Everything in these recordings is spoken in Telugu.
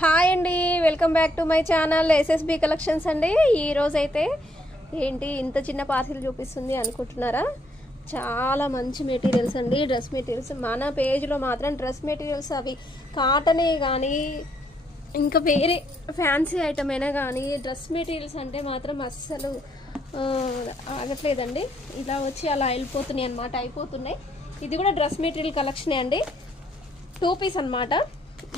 హాయ్ అండి, welcome back to my channel SSB collections అండి. ఈరోజైతే ఏంటి ఇంత చిన్న పార్సిల్ చూపిస్తుంది అనుకుంటున్నారా? చాలా మంచి మెటీరియల్స్ అండి, డ్రెస్ మెటీరియల్స్. మన పేజ్లో మాత్రం డ్రెస్ మెటీరియల్స్ అవి కాటనే కానీ ఇంకా వేరే ఫ్యాన్సీ ఐటమ్ అయినా కానీ డ్రెస్ మెటీరియల్స్ అంటే మాత్రం అస్సలు ఆగట్లేదండి. ఇలా వచ్చి అలా వెళ్ళిపోతున్నాయి అనమాట, అయిపోతున్నాయి. ఇది కూడా డ్రెస్ మెటీరియల్ కలెక్షనే అండి, 2 పీస్ అనమాట.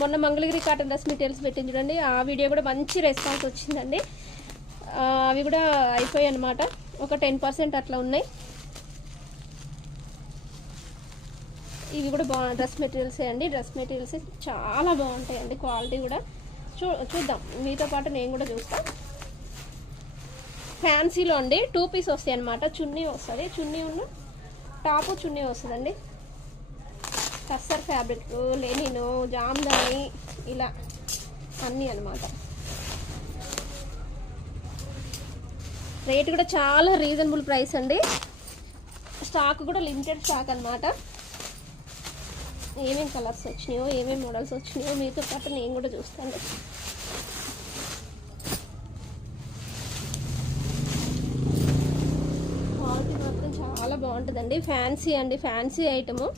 మొన్న మంగళగిరి కాటన్ డ్రెస్ మెటీరియల్స్ పెట్టింది చూడండి, ఆ వీడియో కూడా మంచి రెస్పాన్స్ వచ్చిందండి. అవి కూడా అయిపోయాయి అనమాట, ఒక 10% అట్లా ఉన్నాయి. ఇవి కూడా డ్రెస్ మెటీరియల్సే అండి, డ్రెస్ మెటీరియల్స్ చాలా బాగుంటాయండి, క్వాలిటీ కూడా. చూద్దాం, మీతో పాటు నేను కూడా చూస్తాను. ఫ్యాన్సీలో అండి 2 పీస్ వస్తాయి అనమాట. చున్నీ వస్తుంది, చున్నీ ఉన్న టాపు చున్నీ వస్తుందండి. టస్సర్ ఫ్యాబ్రిక్, లెనిన్, జామ్దాని, ఇలా అన్నీ అనమాట. రేట్ కూడా చాలా రీజనబుల్ ప్రైస్ అండి. స్టాక్ కూడా లిమిటెడ్ స్టాక్ అనమాట. ఏమేమి కలర్స్ వచ్చినాయో, ఏమేమి మోడల్స్ వచ్చినాయో మీతో పాటు నేను కూడా చూస్తాను. క్వాలిటీ మాత్రం చాలా బాగుంటుందండి. ఫ్యాన్సీ అండి, ఫ్యాన్సీ ఐటము.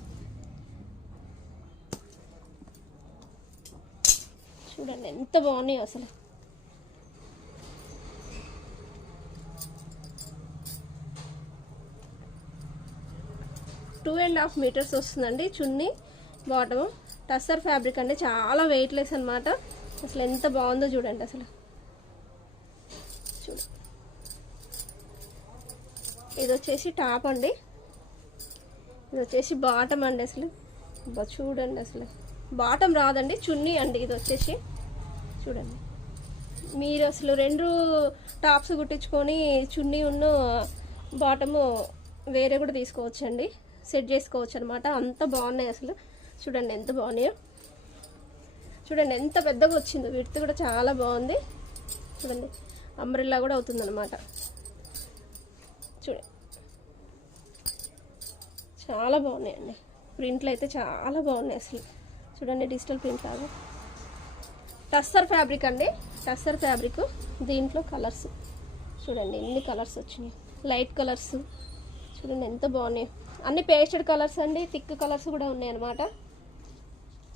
చూడండి ఎంత బాగున్నాయి అసలు. టూ 2.5 మీటర్స్ వస్తుందండి చున్నీ, బాటము. టస్సర్ ఫ్యాబ్రిక్ అండి, చాలా వెయిట్లెస్ అనమాట. అసలు ఎంత బాగుందో చూడండి అసలు. చూడండి, ఇది వచ్చేసి టాప్ అండి, ఇది వచ్చేసి బాటమ్ అండి. అసలు చూడండి, అసలు బాటమ్ రాదండి, చున్నీ అండి. ఇది వచ్చేసి చూడండి, మీరు అసలు 2 టాప్స్ కుట్టించుకొని చున్నీ ఉన్న బాటము వేరే కూడా తీసుకోవచ్చండి, సెట్ చేసుకోవచ్చు అనమాట. అంత బాగున్నాయి అసలు. చూడండి ఎంత బాగున్నాయో, చూడండి ఎంత పెద్దగా వచ్చిందో. విడ్త్ కూడా చాలా బాగుంది. చూడండి, అంబ్రెల్లా కూడా అవుతుంది అనమాట. చూడండి, చాలా బాగున్నాయండి. ప్రింట్లు అయితే చాలా బాగున్నాయి అసలు. చూడండి, డిజిటల్ ప్రింట్ లాగా. టస్సర్ ఫ్యాబ్రిక్ అండి, టస్సర్ ఫ్యాబ్రిక్. దీంట్లో కలర్స్ చూడండి, ఎన్ని కలర్స్ వచ్చినాయి, లైట్ కలర్స్. చూడండి ఎంత బాగున్నాయి, అన్ని పేస్టెడ్ కలర్స్ అండి, థిక్ కలర్స్ కూడా ఉన్నాయి అన్నమాట.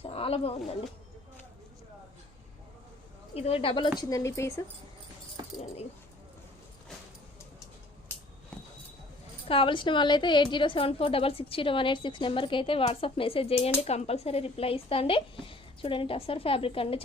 చాలా బాగుందండి. ఇది డబల్ వచ్చిందండి పీస్. చూడండి, కావలసిన వాళ్ళైతే 8074660186 నెంబర్కి అయితే వాట్సాప్ మెసేజ్ చేయండి, కంపల్సరీ రిప్లై ఇస్తా అండి. చూడండి, టస్సర్ ఫ్యాబ్రిక్ అండి.